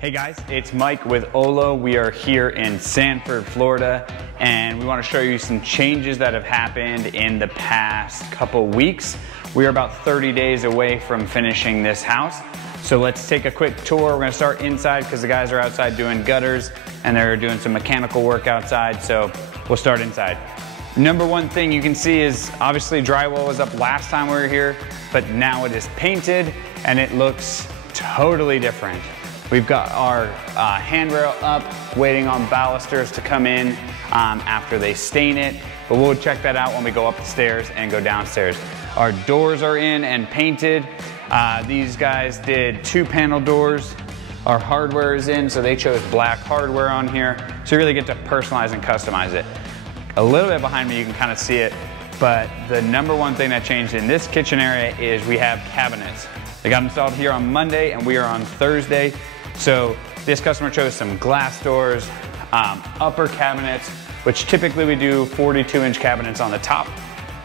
Hey guys, it's Mike with Olo. We are here in Sanford, Florida, and we want to show you some changes that have happened in the past couple weeks. We are about 30 days away from finishing this house. So let's take a quick tour. We're going to start inside because the guys are outside doing gutters and they're doing some mechanical work outside. So we'll start inside. Number one thing you can see is obviously drywall was up last time we were here, but now it is painted and it looks totally different. We've got our handrail up, waiting on balusters to come in after they stain it, but we'll check that out when we go up the stairs and go downstairs. Our doors are in and painted. These guys did 2-panel doors. Our hardware is in, so they chose black hardware on here. So you really get to personalize and customize it. A little bit behind me, you can kind of see it, but the number one thing that changed in this kitchen area is we have cabinets. They got installed here on Monday and we are on Thursday. So this customer chose some glass doors, upper cabinets, which typically we do 42-inch cabinets on the top,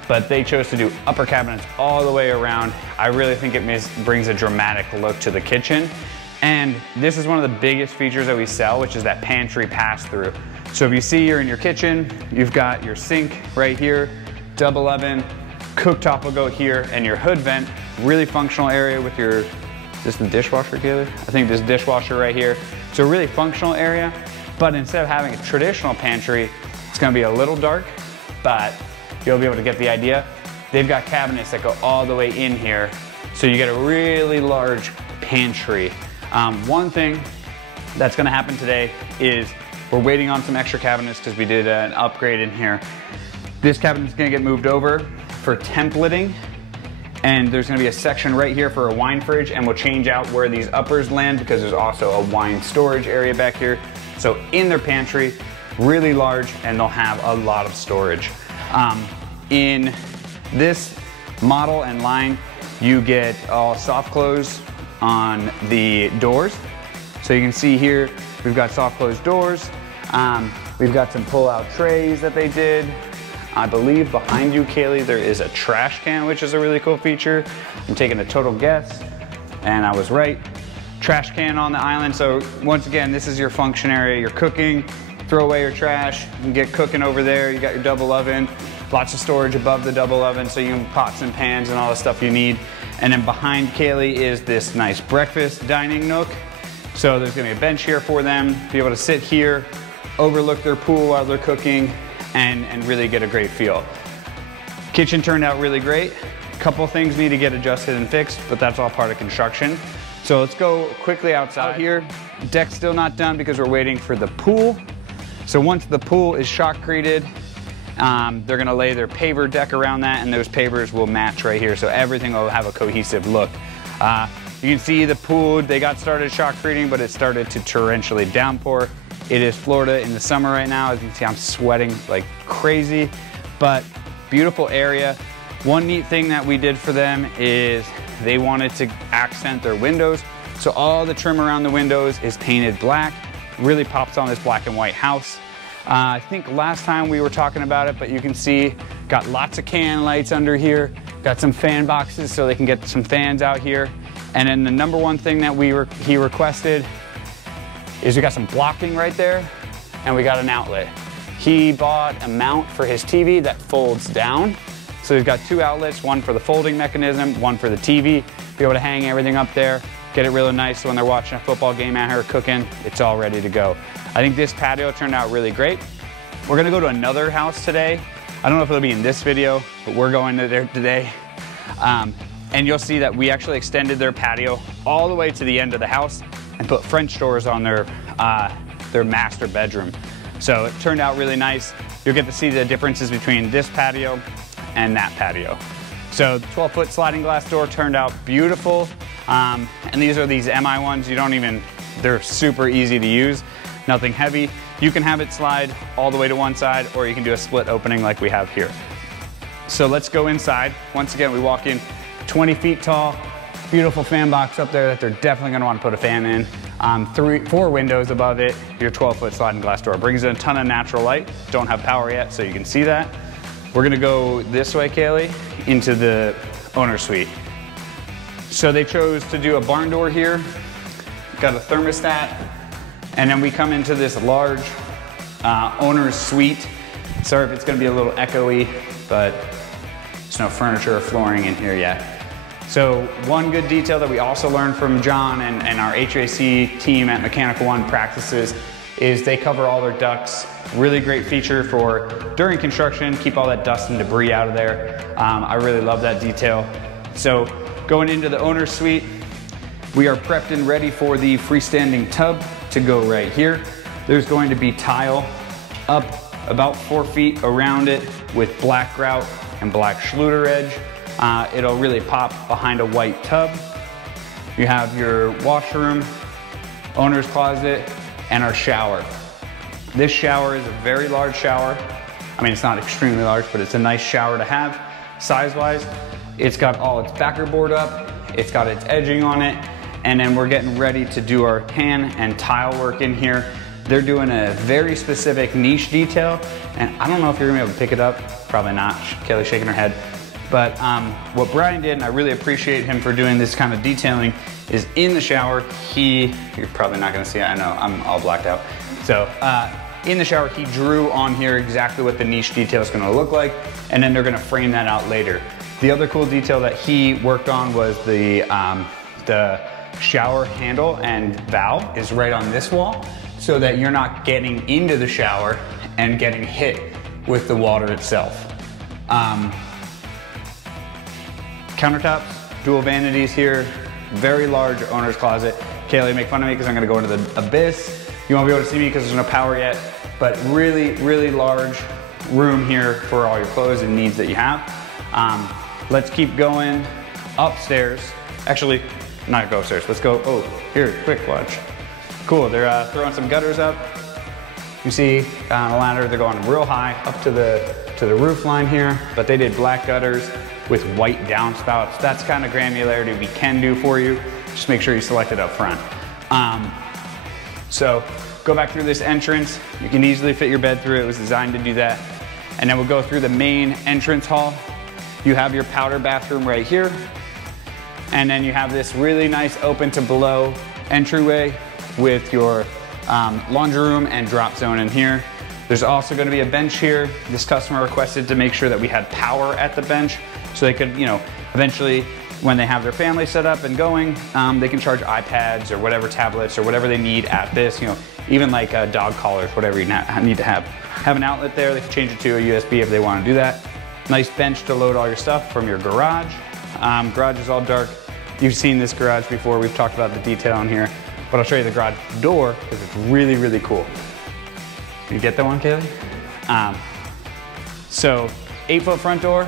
but they chose to do upper cabinets all the way around. I really think it brings a dramatic look to the kitchen. And this is one of the biggest features that we sell, which is that pantry pass-through. So if you see you're in your kitchen, you've got your sink right here, double oven, cooktop will go here, and your hood vent, really functional area with your, is this the dishwasher, Kaylee? I think this dishwasher right here. It's a really functional area, but instead of having a traditional pantry, it's gonna be a little dark, but you'll be able to get the idea. They've got cabinets that go all the way in here, so you get a really large pantry. One thing that's gonna happen today is we're waiting on some extra cabinets because we did an upgrade in here. This cabinet is gonna get moved over for templating, and there's gonna be a section right here for a wine fridge, and we'll change out where these uppers land because there's also a wine storage area back here. So in their pantry, really large, and they'll have a lot of storage. In this model and line, you get all soft close on the doors. So you can see here, we've got soft close doors. We've got some pull-out trays that they did. I believe behind you, Kaylee, there is a trash can, which is a really cool feature. I'm taking a total guess, and I was right. Trash can on the island. So once again, this is your function area. You're cooking, throw away your trash, you can get cooking over there. You got your double oven, lots of storage above the double oven, so you can pots and pans and all the stuff you need. And then behind Kaylee is this nice breakfast dining nook. So there's gonna be a bench here for them, be able to sit here, overlook their pool while they're cooking, and really get a great feel. Kitchen turned out really great. A couple things need to get adjusted and fixed, but that's all part of construction. So let's go quickly outside here. Deck's still not done because we're waiting for the pool. So once the pool is shotcreted, they're gonna lay their paver deck around that, and those pavers will match right here, so everything will have a cohesive look. You can see the pool, they got started shotcreting, but it started to torrentially downpour. It is Florida in the summer right now. As you can see, I'm sweating like crazy, but beautiful area. One neat thing that we did for them is they wanted to accent their windows. So all the trim around the windows is painted black. Really pops on this black and white house. I think last time we were talking about it, but you can see, got lots of can lights under here, got some fan boxes so they can get some fans out here. And then the number one thing that he requested is we got some blocking right there, and we got an outlet. He bought a mount for his TV that folds down. So we've got 2 outlets, one for the folding mechanism, one for the TV, be able to hang everything up there, get it really nice so when they're watching a football game out here cooking, it's all ready to go. I think this patio turned out really great. We're gonna go to another house today. I don't know if it'll be in this video, but we're going to there today. And you'll see that we actually extended their patio all the way to the end of the house and put French doors on their master bedroom. So it turned out really nice. You'll get to see the differences between this patio and that patio. So the 12-foot sliding glass door turned out beautiful. And these are these MI ones. They're super easy to use, nothing heavy. You can have it slide all the way to one side, or you can do a split opening like we have here. So let's go inside. Once again, we walk in 20 feet tall, beautiful fan box up there that they're definitely gonna wanna put a fan in. 4 windows above it, your 12-foot sliding glass door. Brings in a ton of natural light. Don't have power yet, so you can see that. We're gonna go this way, Kaylee, into the owner suite. So they chose to do a barn door here. got a thermostat, and then we come into this large owner's suite. Sorry if it's gonna be a little echoey, but there's no furniture or flooring in here yet. So one good detail that we also learned from John and our HVAC team at Mechanical One practices is they cover all their ducts. Really great feature for during construction, keep all that dust and debris out of there. I really love that detail. So going into the owner's suite, we are prepped and ready for the freestanding tub to go right here. There's going to be tile up about 4 feet around it with black grout and black Schluter edge. It'll really pop behind a white tub. You have your washroom, owner's closet, and our shower. This shower is a very large shower. I mean, it's not extremely large, but it's a nice shower to have, size-wise. It's got all its backer board up, it's got its edging on it, and then we're getting ready to do our pan and tile work in here. They're doing a very specific niche detail, and I don't know if you're gonna be able to pick it up, probably not, Kelly's shaking her head. But what Brian did, and I really appreciate him for doing this kind of detailing, is in the shower, you're probably not gonna see it, I know, I'm all blacked out. So in the shower, he drew on here exactly what the niche detail is gonna look like, and then they're gonna frame that out later. The other cool detail that he worked on was the shower handle and valve is right on this wall, so that you're not getting into the shower and getting hit with the water itself. Countertops, dual vanities here, very large owner's closet. Kaylee, make fun of me because I'm gonna go into the abyss. You won't be able to see me because there's no power yet, but really, really large room here for all your clothes and needs that you have. Let's keep going upstairs. Actually, not go upstairs, let's go, oh, here, quick, watch. Cool, they're throwing some gutters up. You see on the ladder, they're going real high up to the roof line here, but they did black gutters with white downspouts. That's kind of granularity we can do for you. Just make sure you select it up front. So go back through this entrance. You can easily fit your bed through it. It was designed to do that. And then we'll go through the main entrance hall. You have your powder bathroom right here. And then you have this really nice open to below entryway with your laundry room and drop zone in here. There's also gonna be a bench here. This customer requested to make sure that we had power at the bench so they could, you know, eventually when they have their family set up and going, they can charge iPads or whatever tablets or whatever they need at this, you know, even like dog collars, whatever you need to have. Have an outlet there, they can change it to a USB if they wanna do that. Nice bench to load all your stuff from your garage. Garage is all dark. You've seen this garage before. We've talked about the detail in here, but I'll show you the garage door because it's really, really cool. You get that one, Kaylee? So 8-foot front door,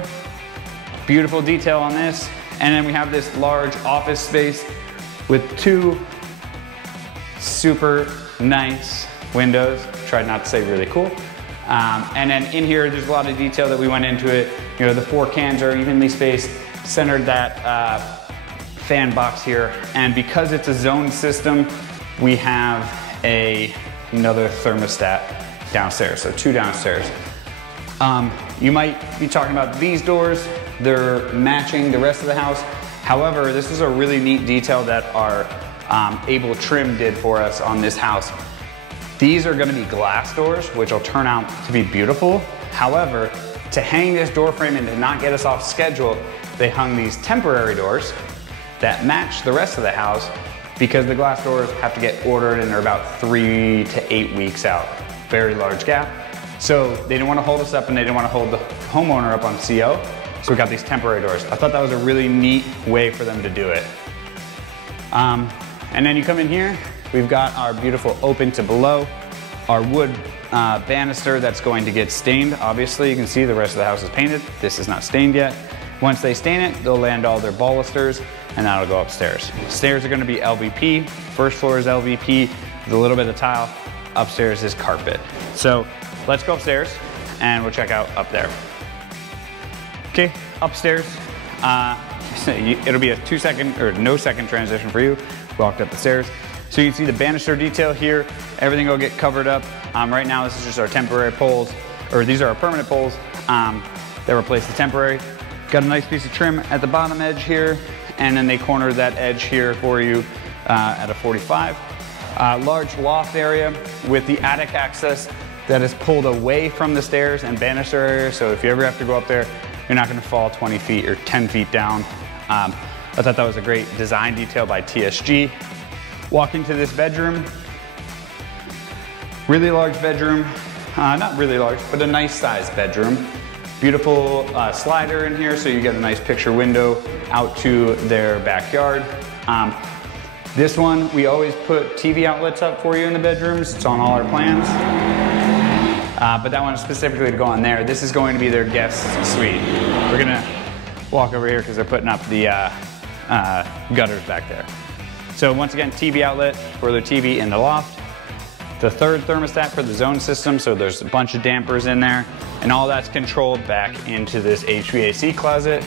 beautiful detail on this. And then we have this large office space with 2 super nice windows. Tried not to say really cool. And then in here, there's a lot of detail that we went into it. You know, the 4 cans are evenly spaced, centered that fan box here. And because it's a zone system, we have another thermostat downstairs, so 2 downstairs. You might be talking about these doors. They're matching the rest of the house. However, this is a really neat detail that our Able Trim did for us on this house. These are gonna be glass doors, which will turn out to be beautiful. However, to hang this door frame and to not get us off schedule, they hung these temporary doors that match the rest of the house because the glass doors have to get ordered and they're about 3 to 8 weeks out. Very large gap. So they didn't want to hold us up and they didn't want to hold the homeowner up on CO. So we got these temporary doors. I thought that was a really neat way for them to do it. And then you come in here, we've got our beautiful open to below, our wood banister that's going to get stained. Obviously, you can see the rest of the house is painted. This is not stained yet. Once they stain it, they'll land all their balusters and that'll go upstairs. Stairs are gonna be LVP. First floor is LVP with a little bit of tile. Upstairs is carpet. So let's go upstairs and we'll check out up there. Okay, upstairs. It'll be a 2-second or no second transition for you. Walked up the stairs. So you can see the banister detail here. Everything will get covered up. Right now, this is just our temporary poles, or these are our permanent poles that replace the temporary. Got a nice piece of trim at the bottom edge here, and then they cornered that edge here for you at a 45. Large loft area with the attic access that is pulled away from the stairs and banister area. So if you ever have to go up there, you're not gonna fall 20 feet or 10 feet down. I thought that was a great design detail by TSG. Walk into this bedroom. Really large bedroom. Not really large, but a nice sized bedroom. Beautiful slider in here, so you get a nice picture window out to their backyard. This one, we always put TV outlets up for you in the bedrooms. It's on all our plans. But that one is specifically to go on there. This is going to be their guest suite. We're gonna walk over here because they're putting up the gutters back there. So once again, TV outlet for their TV in the loft. The third thermostat for the zone system, so there's a bunch of dampers in there, and all that's controlled back into this HVAC closet,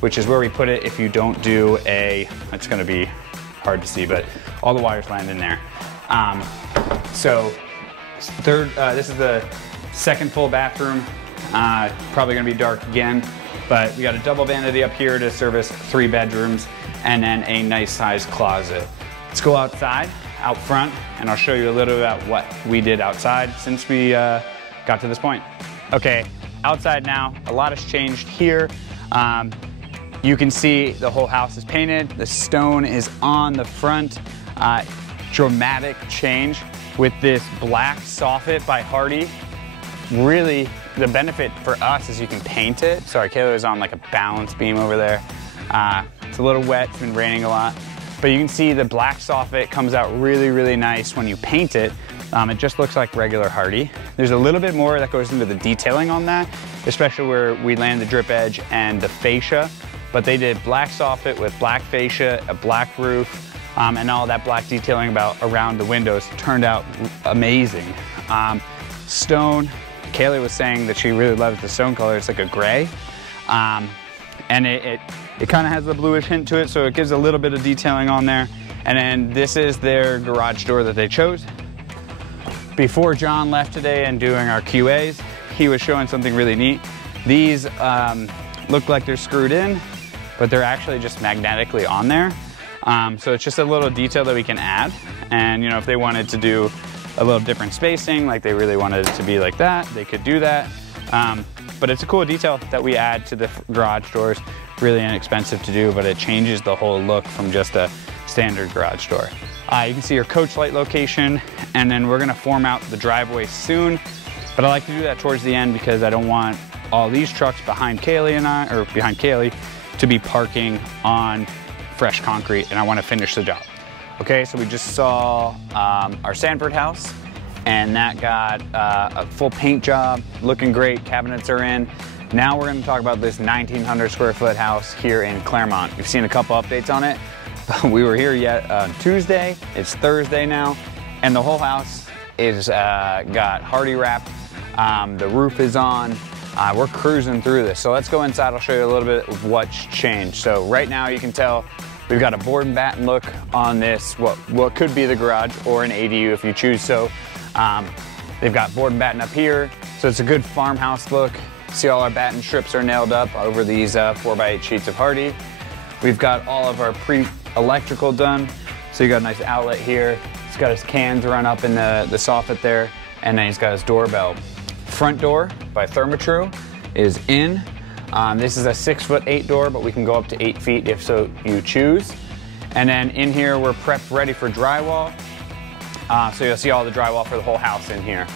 which is where we put it if you don't do it's gonna be hard to see, but all the wires land in there. This is the second full bathroom. Probably gonna be dark again, but we got a double vanity up here to service 3 bedrooms, and then a nice sized closet. Let's go outside, out front, and I'll show you a little about what we did outside since we got to this point. Okay, outside now, a lot has changed here. You can see the whole house is painted. The stone is on the front. Dramatic change with this black soffit by Hardie. Really, the benefit for us is you can paint it. Sorry, Kayla was on like a balance beam over there. It's a little wet, it's been raining a lot. But you can see the black soffit comes out really, really nice when you paint it. It just looks like regular Hardie. There's a little bit more that goes into the detailing on that, especially where we land the drip edge and the fascia. But they did black soffit with black fascia, a black roof, and all that black detailing around the windows turned out amazing. Stone, Kaylee was saying that she really loves the stone color. It's like a gray. And it kind of has the bluish hint to it, so it gives a little bit of detailing on there. And then this is their garage door that they chose. Before John left today and doing our QAs, he was showing something really neat. These look like they're screwed in, but they're actually just magnetically on there. So it's just a little detail that we can add. And you know, if they wanted to do a little different spacing, like they really wanted it to be like that, they could do that. But it's a cool detail that we add to the garage doors. Really inexpensive to do, but it changes the whole look from just a standard garage door. You can see your coach light location, and then we're gonna form out the driveway soon. But I like to do that towards the end because I don't want all these trucks behind Kaylee to be parking on fresh concrete, and I want to finish the job. Okay, so we just saw our Sanford house, and that got a full paint job, looking great, cabinets are in. Now we're gonna talk about this 1,900 square foot house here in Clermont. We've seen a couple updates on it. We were here on Tuesday, it's Thursday now, and the whole house is got Hardie wrap. The roof is on. We're cruising through this. So let's go inside, I'll show you a little bit of what's changed. So right now you can tell we've got a board and batten look on this, what could be the garage or an ADU if you choose so. They've got board and batten up here, so it's a good farmhouse look. See, all our batten strips are nailed up over these 4x8 sheets of Hardie. We've got all of our pre-electrical done. So you got a nice outlet here. He's got his cans run up in the soffit there, and then he's got his doorbell. Front door by Therma-Tru is in. This is a 6'8" door, but we can go up to 8 feet if so you choose. And then in here, we're prepped ready for drywall. So you'll see all the drywall for the whole house in here.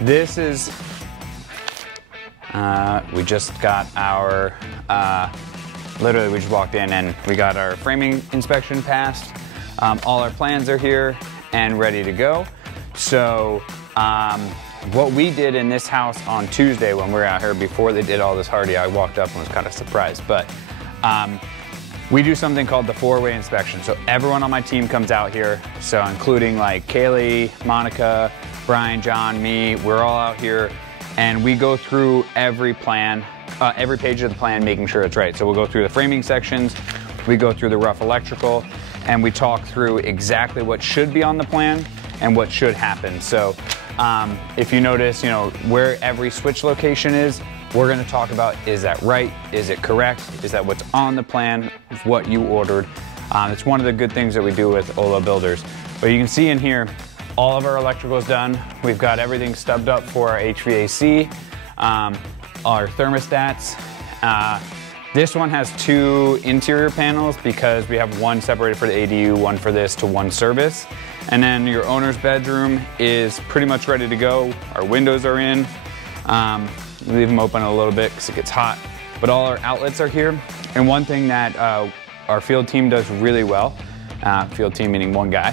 This is, we just got our, literally we just walked in and we got our framing inspection passed. All our plans are here and ready to go. So what we did in this house on Tuesday when we were out here before they did all this Hardie, I walked up and was kind of surprised, but we do something called the 4-way inspection. So everyone on my team comes out here, so including like Kaylee, Monica, Brian, John, me, we're all out here, and we go through every plan, every page of the plan, making sure it's right. So we'll go through the framing sections, we go through the rough electrical, and we talk through exactly what should be on the plan and what should happen. So if you notice, you know, where every switch location is, we're gonna talk about, is that right? Is it correct? Is that what's on the plan, what you ordered? It's one of the good things that we do with Olo Builders. But you can see in here, all of our electrical is done. We've got everything stubbed up for our HVAC, our thermostats. This one has 2 interior panels because we have one separated for the ADU, one for this to one service. And then your owner's bedroom is pretty much ready to go. Our windows are in. Leave them open a little bit because it gets hot. But all our outlets are here. And one thing that our field team does really well, field team meaning one guy,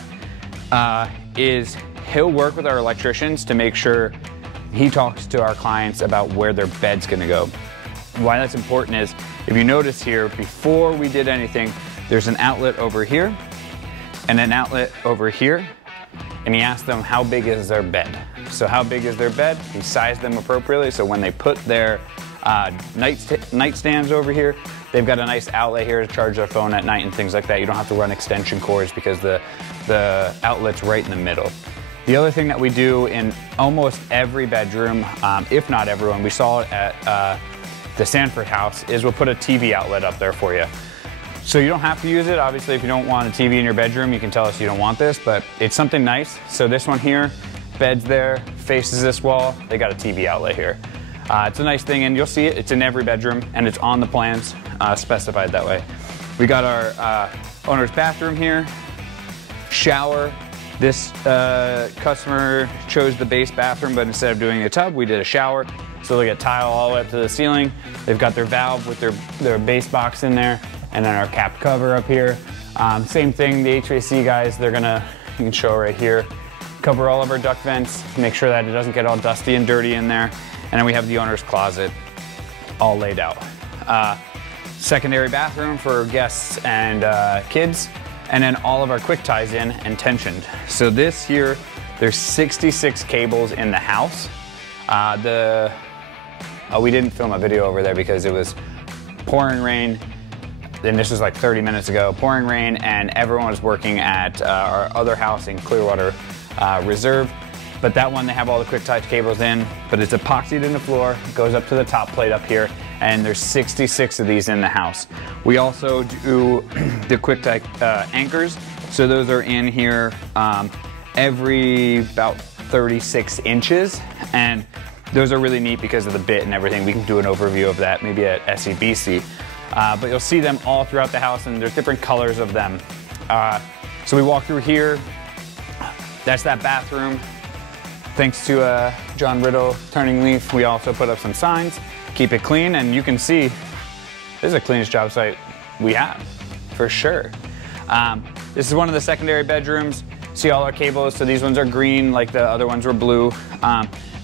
is he'll work with our electricians to make sure he talks to our clients about where their bed's gonna go. Why that's important is, if you notice here, before we did anything, there's an outlet over here and an outlet over here, and he asked them how big is their bed. So how big is their bed? He sized them appropriately, so when they put their nightstands over here, they've got a nice outlet here to charge their phone at night and things like that. You don't have to run extension cords because the outlet's right in the middle. The other thing that we do in almost every bedroom, if not everyone, we saw it at the Sanford house, is we'll put a TV outlet up there for you. So you don't have to use it. Obviously, if you don't want a TV in your bedroom, you can tell us you don't want this, but it's something nice. So this one here, bed's there, faces this wall, they got a TV outlet here. It's a nice thing, and you'll see it, it's in every bedroom, and it's on the plans, specified that way. We got our owner's bathroom here, shower. This customer chose the base bathroom, but instead of doing a tub, we did a shower. So they get tile all the way up to the ceiling. They've got their valve with their base box in there, and then our capped cover up here. Same thing, the HVAC guys, you can show right here, cover all of our duct vents, make sure that it doesn't get all dusty and dirty in there. And then we have the owner's closet all laid out. Secondary bathroom for guests and kids, and then all of our quick ties in and tensioned. So this here, there's 66 cables in the house. We didn't film a video over there because it was pouring rain. Then this was like 30 minutes ago, pouring rain, and everyone was working at our other house in Clearwater Reserve. But that one, they have all the quick tie cables in, but it's epoxied in the floor, goes up to the top plate up here, and there's 66 of these in the house. We also do the quick tie anchors. So those are in here every about 36 inches. And those are really neat because of the bit and everything. We can do an overview of that maybe at SEBC. But you'll see them all throughout the house, and there's different colors of them. So we walk through here. That's that bathroom. Thanks to John Riddle, Turning Leaf, we also put up some signs, keep it clean, and you can see this is the cleanest job site we have, for sure. This is one of the secondary bedrooms. See all our cables, so these ones are green like the other ones were blue.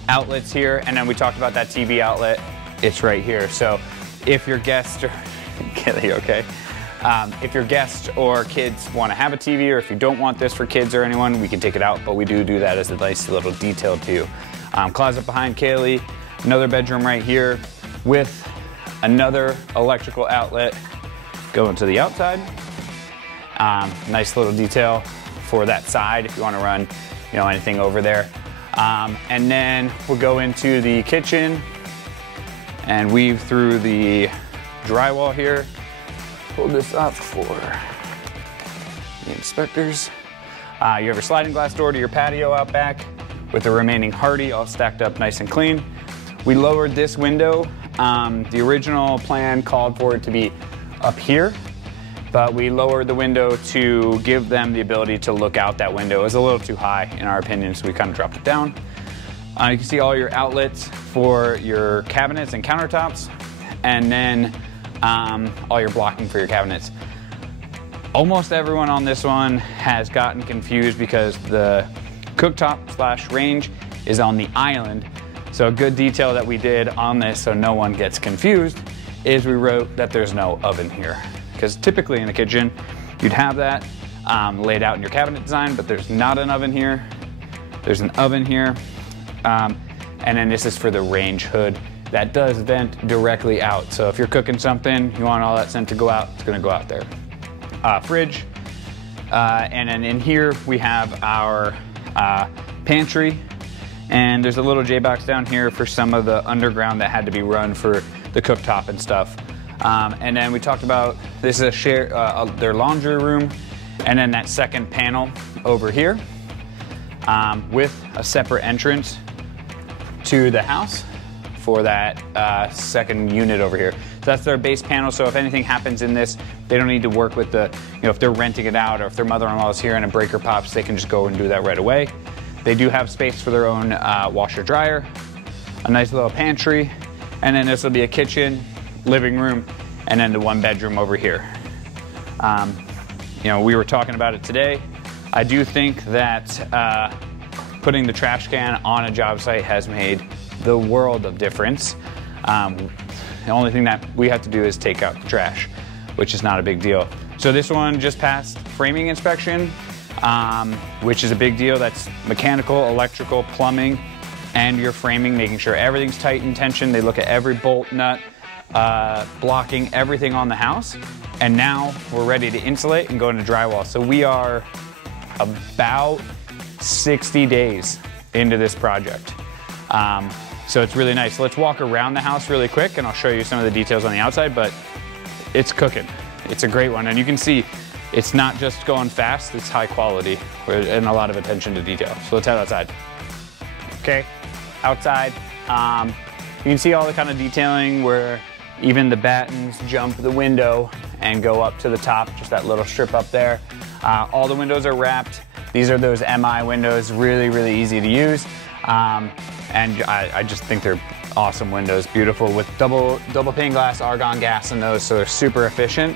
Outlets here, and then we talked about that TV outlet. It's right here. So if your guests, Kelly, okay? If your guests or kids want to have a TV, or if you don't want this for kids or anyone, we can take it out, but we do that as a nice little detail too. Closet behind Kaylee, another bedroom right here with another electrical outlet going to the outside. Nice little detail for that side if you want to run, anything over there. And then we'll go into the kitchen and weave through the drywall here. Pull this up for the inspectors. You have a sliding glass door to your patio out back with the remaining hardy all stacked up nice and clean. We lowered this window. The original plan called for it to be up here, but we lowered the window to give them the ability to look out that window. It was a little too high in our opinion, so we kind of dropped it down. You can see all your outlets for your cabinets and countertops, and then all your blocking for your cabinets. Almost everyone on this one has gotten confused because the cooktop / range is on the island. So a good detail that we did on this so no one gets confused is we wrote that there's no oven here. Because typically in a kitchen, you'd have that laid out in your cabinet design, but there's not an oven here. There's an oven here. And then this is for the range hood. That does vent directly out. So if you're cooking something, you want all that scent to go out, it's gonna go out there. Fridge, and then in here we have our pantry, and there's a little J-box down here for some of the underground that had to be run for the cooktop and stuff. And then we talked about, this is a share, their laundry room, and then that second panel over here with a separate entrance to the house for that second unit over here. So that's their base panel, so if anything happens in this, they don't need to work with the, if they're renting it out or if their mother-in-law is here and a breaker pops, they can just go and do that right away. They do have space for their own washer dryer, a nice little pantry, and then this will be a kitchen, living room, and then the one bedroom over here. We were talking about it today. I do think that putting the trash can on a job site has made the world of difference. The only thing that we have to do is take out the trash, which is not a big deal. So this one just passed framing inspection, which is a big deal. That's mechanical, electrical, plumbing, and your framing, making sure everything's tight and tension. They look at every bolt, nut, blocking everything on the house. And now we're ready to insulate and go into drywall. So we are about 60 days into this project. So it's really nice. Let's walk around the house really quick and I'll show you some of the details on the outside, but it's cooking. It's a great one. And you can see it's not just going fast, it's high quality and a lot of attention to detail. So let's head outside. Okay, outside. You can see all the kind of detailing where even the battens jump the window and go up to the top, just that little strip up there. All the windows are wrapped. These are those MI windows, really, really easy to use. And I just think they're awesome windows, beautiful with double pane glass argon gas in those, so they're super efficient.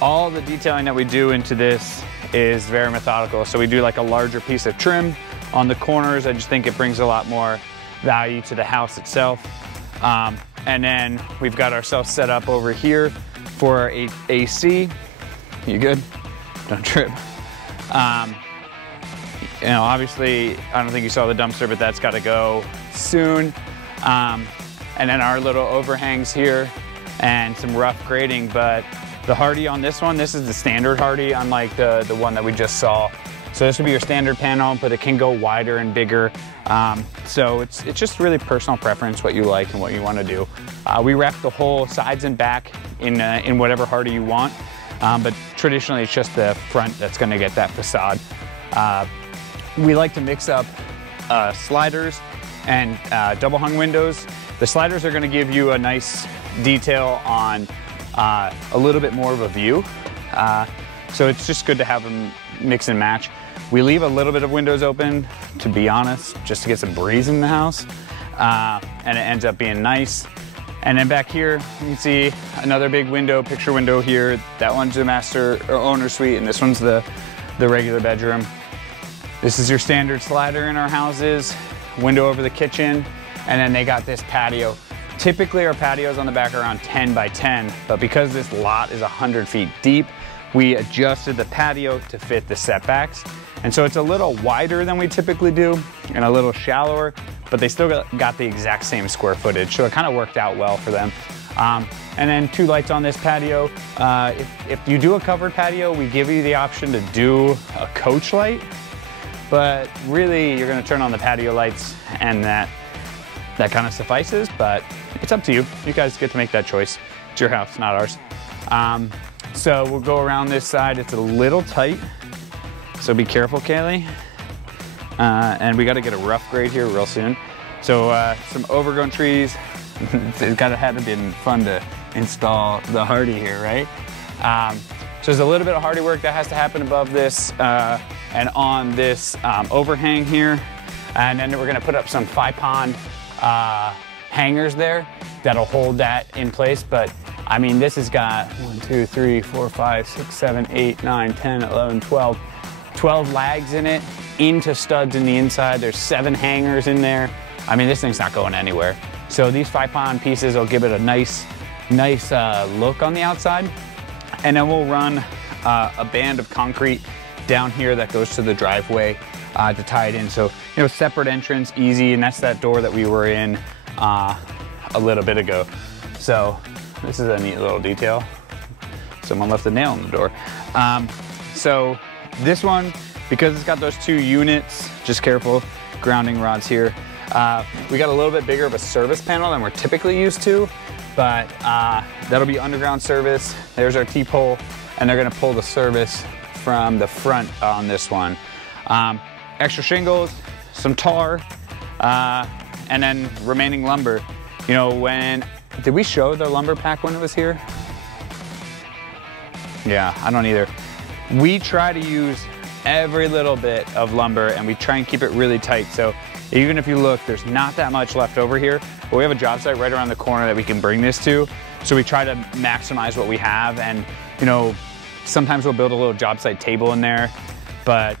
All the detailing that we do into this is very methodical. So we do like a larger piece of trim on the corners. I just think it brings a lot more value to the house itself. And then we've got ourselves set up over here for our AC. You good? Don't trip. Obviously, I don't think you saw the dumpster, but that's got to go soon. And then our little overhangs here and some rough grading, but the hardy on this one, this is the standard hardy, unlike the one that we just saw. So this would be your standard panel, but it can go wider and bigger. So it's just really personal preference, what you like and what you want to do. We wrap the whole sides and back in whatever hardy you want, but traditionally it's just the front that's going to get that facade. We like to mix up sliders and double hung windows. The sliders are going to give you a nice detail on a little bit more of a view. So it's just good to have them mix and match. We leave a little bit of windows open, to be honest, just to get some breeze in the house. And it ends up being nice. And then back here, you can see another big window, picture window here. That one's the master or owner suite, and this one's the regular bedroom. This is your standard slider in our houses, window over the kitchen, and then they got this patio. Typically our patios on the back are around 10 by 10, but because this lot is 100 feet deep, we adjusted the patio to fit the setbacks. And so it's a little wider than we typically do and a little shallower, but they still got the exact same square footage. So it kind of worked out well for them. And then 2 lights on this patio. If you do a covered patio, we give you the option to do a coach light, but really you're gonna turn on the patio lights and that kind of suffices, but it's up to you. You guys get to make that choice. It's your house, not ours. So we'll go around this side. It's a little tight, so be careful, Kaylee. And we got to get a rough grade here real soon. So some overgrown trees. It's kind of had to be fun to install the hardy here, right? So there's a little bit of hardy work that has to happen above this and on this overhang here. And then we're going to put up some 5-pond hangers there that'll hold that in place. But I mean, this has got 1, 2, 3, 4, 5, 6, 7, 8, 9, 10, 11, 12 lags in it into studs in the inside. There's 7 hangers in there. I mean, this thing's not going anywhere. So these 5-pond pieces will give it a nice look on the outside. And then we'll run a band of concrete down here that goes to the driveway to tie it in. So, separate entrance, easy, and that's that door that we were in a little bit ago. So this is a neat little detail. Someone left a nail in the door. So this one, because it's got those 2 units, just careful, grounding rods here. We got a little bit bigger of a service panel than we're typically used to. but that'll be underground service. There's our T-pole, and they're gonna pull the service from the front on this one. Extra shingles, some tar, and then remaining lumber. You know, did we show the lumber pack when it was here? Yeah, I don't either. We try to use every little bit of lumber, and we try and keep it really tight. So even if you look, there's not that much left over here, but we have a job site right around the corner that we can bring this to. So we try to maximize what we have, and you know, sometimes we'll build a little job site table in there, but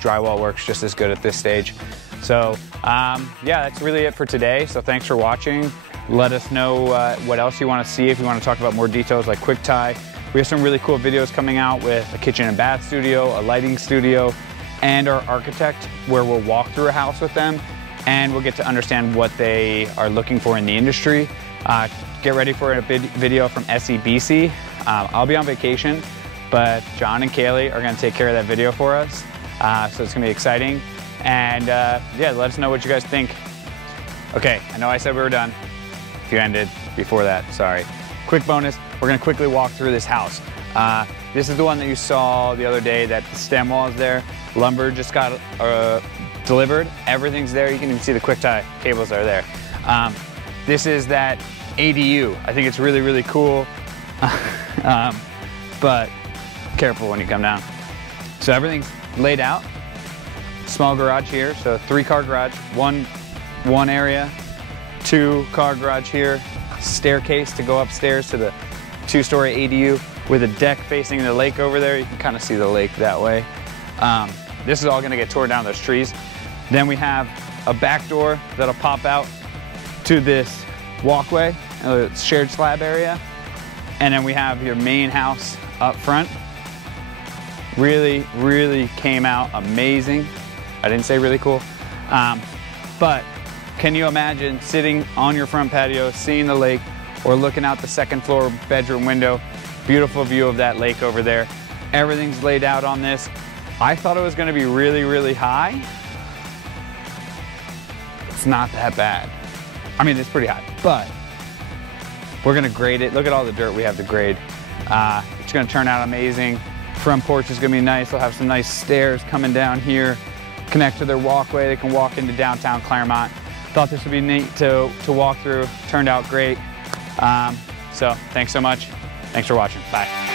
drywall works just as good at this stage. So yeah, that's really it for today. So thanks for watching. Let us know what else you want to see. If you want to talk about more details like quick tie, we have some really cool videos coming out with a kitchen and bath studio, a lighting studio, and our architect, where we'll walk through a house with them and we'll get to understand what they are looking for in the industry. Get ready for a big video from SEBC. I'll be on vacation, but John and Kaylee are going to take care of that video for us. So it's going to be exciting. And yeah, let us know what you guys think. Okay, I know I said we were done. If you ended before that, sorry. Quick bonus, we're gonna quickly walk through this house. This is the one that you saw the other day, that the stem wall is there. Lumber just got delivered. Everything's there. You can even see the quick tie cables are there. This is that ADU. I think it's really, really cool. But careful when you come down. So everything's laid out. Small garage here, so 3-car garage, one area, 2-car garage here, staircase to go upstairs to the 2-story ADU with a deck facing the lake over there. You can kind of see the lake that way. This is all gonna get torn down, those trees. Then we have a back door that'll pop out to this walkway, a shared slab area. And then we have your main house up front. Really, really came out amazing. I didn't say really cool. But can you imagine sitting on your front patio, seeing the lake, or looking out the 2nd floor bedroom window? Beautiful view of that lake over there. Everything's laid out on this. I thought it was gonna be really, really high. It's not that bad. I mean, it's pretty high, but we're gonna grade it. Look at all the dirt we have to grade. It's gonna turn out amazing. Front porch is gonna be nice. They'll have some nice stairs coming down here, connect to their walkway. They can walk into downtown Clermont. Thought this would be neat to walk through. Turned out great. So thanks so much. Thanks for watching. Bye.